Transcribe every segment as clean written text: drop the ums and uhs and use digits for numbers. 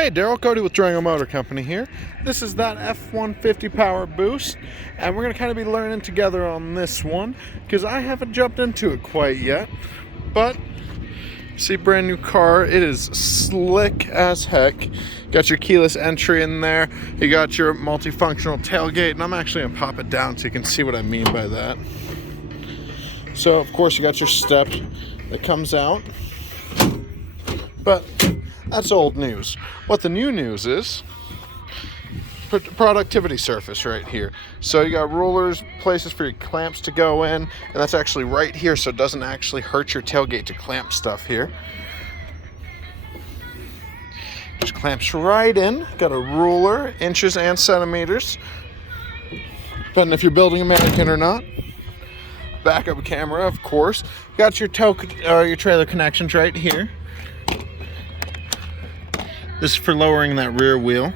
Hey, Daryl, Cody with Durango Motor Company here. This is that F-150 Power Boost, and we're going to kind of be learning together on this one because I haven't jumped into it quite yet. But, see, brand new car. It is slick as heck. Got your keyless entry in there. You got your multifunctional tailgate, and I'm actually going to pop it down so you can see what I mean by that. So, of course, you got your step that comes out. But that's old news. What the new news is, productivity surface right here. So you got rulers, places for your clamps to go in, and that's actually right here, so it doesn't actually hurt your tailgate to clamp stuff here. Just clamps right in. Got a ruler, inches and centimeters, depending if you're building a mannequin or not. Backup camera, of course. Got your your trailer connections right here. This is for lowering that rear wheel.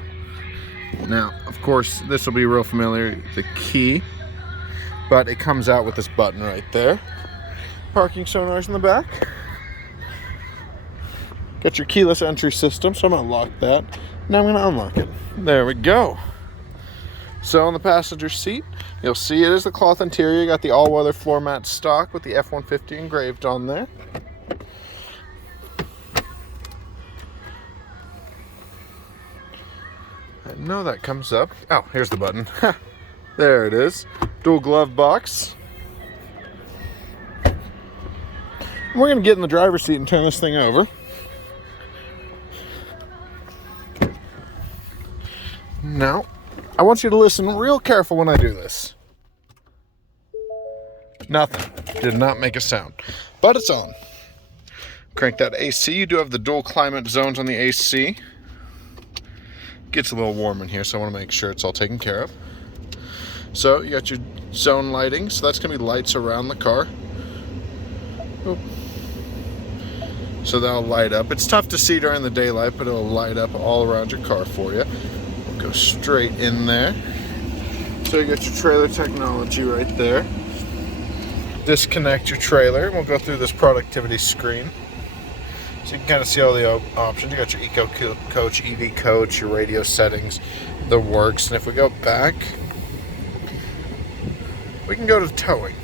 Now, of course, this will be real familiar, the key, but it comes out with this button right there. Parking sonars in the back. Got your keyless entry system, so I'm gonna lock that. Now I'm gonna unlock it. There we go. So on the passenger seat, you'll see it is the cloth interior. You got the all-weather floor mat stock with the F-150 engraved on there. I know that comes up. Oh, here's the button. There it is. Dual glove box. We're going to get in the driver's seat and turn this thing over. Now, I want you to listen real careful when I do this. Nothing. Did not make a sound. But it's on. Crank that AC. You do have the dual climate zones on the AC. Gets a little warm in here, so I want to make sure it's all taken care of. So you got your zone lighting, so that's going to be lights around the car. Oop. So that'll light up. It's tough to see during the daylight, but it'll light up all around your car for you. We'll go straight in there. So you got your trailer technology right there. Disconnect your trailer. We'll go through this productivity screen. So you can kind of see all the options. You got your Eco Coach, EV Coach, your radio settings, the works. And if we go back, we can go to towing.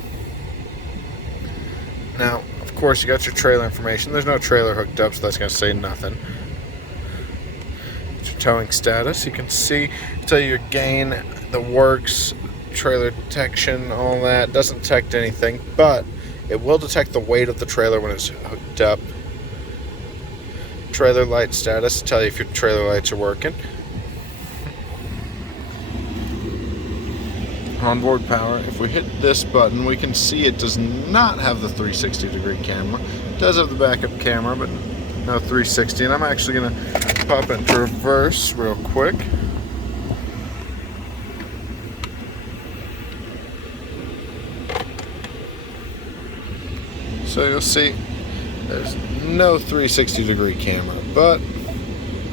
Now, of course, you got your trailer information. There's no trailer hooked up, so that's going to say nothing. It's your towing status. You can see, tell you your gain, the works, trailer detection, all that. Doesn't detect anything, but it will detect the weight of the trailer when it's hooked up. Trailer light status, tell you if your trailer lights are working. Onboard power, if we hit this button, we can see it does not have the 360-degree camera. It does have the backup camera, but no 360. And I'm actually going to pop it into reverse real quick. So you'll see there's no 360-degree camera, but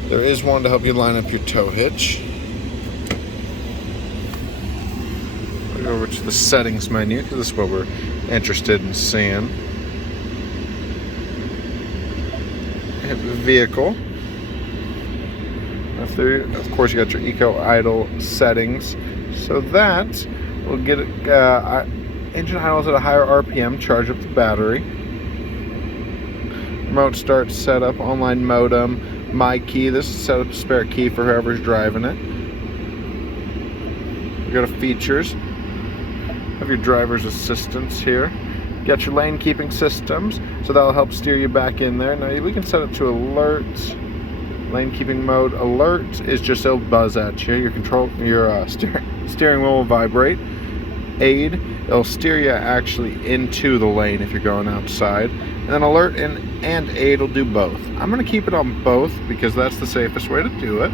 there is one to help you line up your tow hitch. We'll go over to the settings menu because this is what we're interested in seeing. Hit vehicle. Of course, you got your eco idle settings, so that will get engine idles at a higher RPM, charge up the battery. Remote start setup, online modem, my key. This is set up a spare key for whoever's driving it. You go to features. Have your driver's assistance here. You got your lane keeping systems, so that'll help steer you back in there. Now we can set it to alert. Lane keeping mode alert is just it'll buzz at you. Your steering wheel will vibrate. Aid, it'll steer you actually into the lane if you're going outside. And then alert and aid will do both. I'm going to keep it on both because that's the safest way to do it.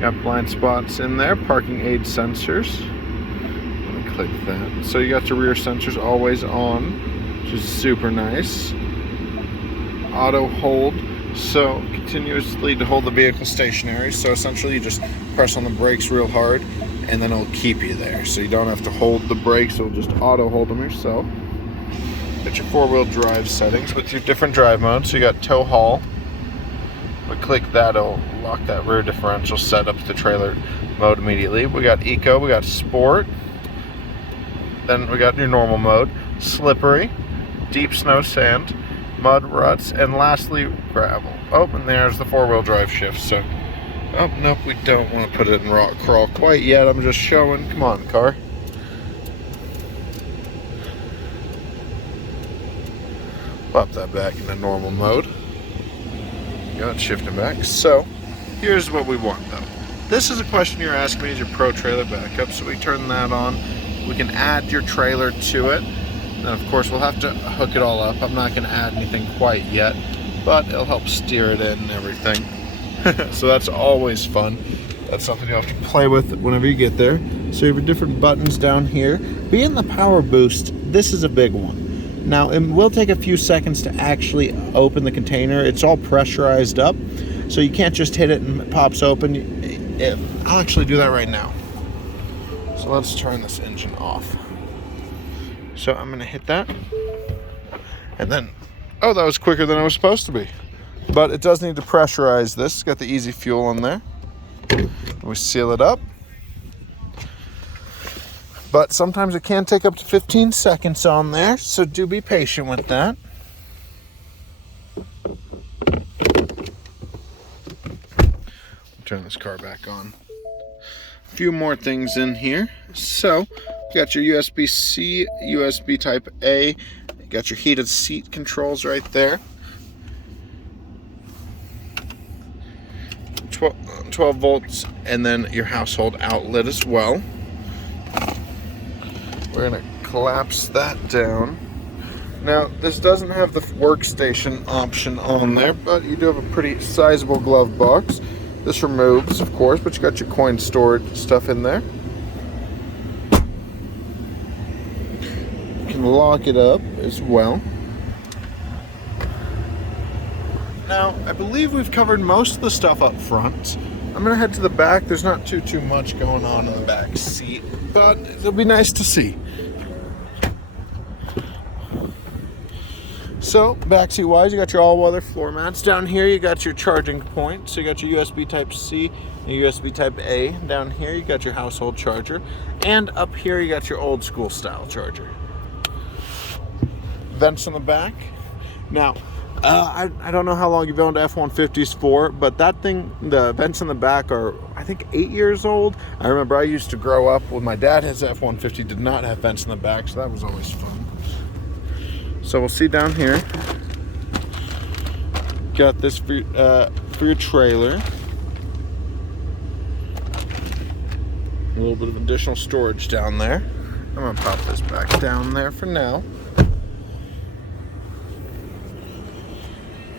Got blind spots in there, parking aid sensors. Let me click that. So you got your rear sensors always on, which is super nice. Auto hold, so continuously to hold the vehicle stationary. So essentially you just press on the brakes real hard and then it'll keep you there. So you don't have to hold the brakes, it'll just auto hold them yourself. Got your four-wheel drive settings with your different drive modes. So you got tow haul, We click that, it'll lock that rear differential, set up the trailer mode immediately. We got Eco, we got Sport, then we got your normal mode, Slippery, Deep Snow Sand, Mud Ruts, and lastly Gravel. Oh, and there's the 4-wheel drive shift. So, oh nope, we don't want to put it in rock crawl quite yet. I'm just showing. Come on, car. Pop that back into normal mode. Got it shifting back. So, here's what we want though. This is a question you're asking me, is your Pro Trailer backup. So we turn that on. We can add your trailer to it. And of course we'll have to hook it all up. I'm not going to add anything quite yet, but it'll help steer it in and everything. So that's always fun. That's something you'll have to play with whenever you get there. So you have your different buttons down here. Being the power boost, this is a big one. Now it will take a few seconds to actually open the container. It's all pressurized up, so you can't just hit it and it pops open. I'll actually do that right now. So let's turn this engine off. So I'm gonna hit that, and then, oh, that was quicker than it was supposed to be. But it does need to pressurize this. It's got the Easy Fuel on there. We seal it up. But sometimes it can take up to 15 seconds on there, so do be patient with that. Turn this car back on. A few more things in here. So, you got your USB-C, USB Type A. You got your heated seat controls right there. 12 volts, and then your household outlet as well. We're going to collapse that down. Now, this doesn't have the workstation option on there, but you do have a pretty sizable glove box. This removes, of course, but you got your coin storage stuff in there. You can lock it up as well. Now, I believe we've covered most of the stuff up front. I'm going to head to the back. There's not too much going on in the back seat, but it'll be nice to see. So, backseat wise, you got your all-weather floor mats. Down here, you got your charging point. So you got your USB Type-C and your USB Type-A. Down here, you got your household charger. And up here, you got your old school style charger. Vents in the back. Now, I don't know how long you've owned F-150s for, but that thing, the vents in the back are, I think, 8 years old. I remember I used to grow up with my dad. His F-150 did not have vents in the back, so that was always fun. So we'll see down here. Got this for your trailer. A little bit of additional storage down there. I'm gonna pop this back down there for now.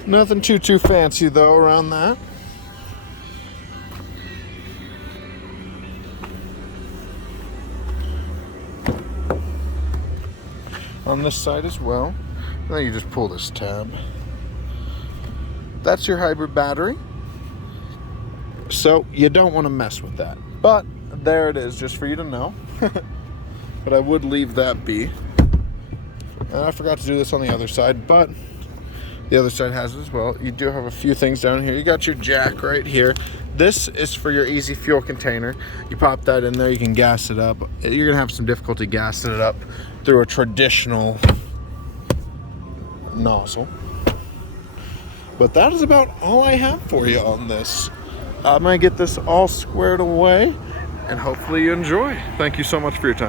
Nothing too fancy though around that. On this side as well. And then you just pull this tab. That's your hybrid battery. So you don't want to mess with that. But there it is, just for you to know. But I would leave that be. And I forgot to do this on the other side, but the other side has it as well. You do have a few things down here. You got your jack right here. This is for your Easy Fuel container. You pop that in there, you can gas it up. You're gonna have some difficulty gassing it up through a traditional nozzle. But that is about all I have for you on this. I'm gonna get this all squared away, and hopefully you enjoy. Thank you so much for your time.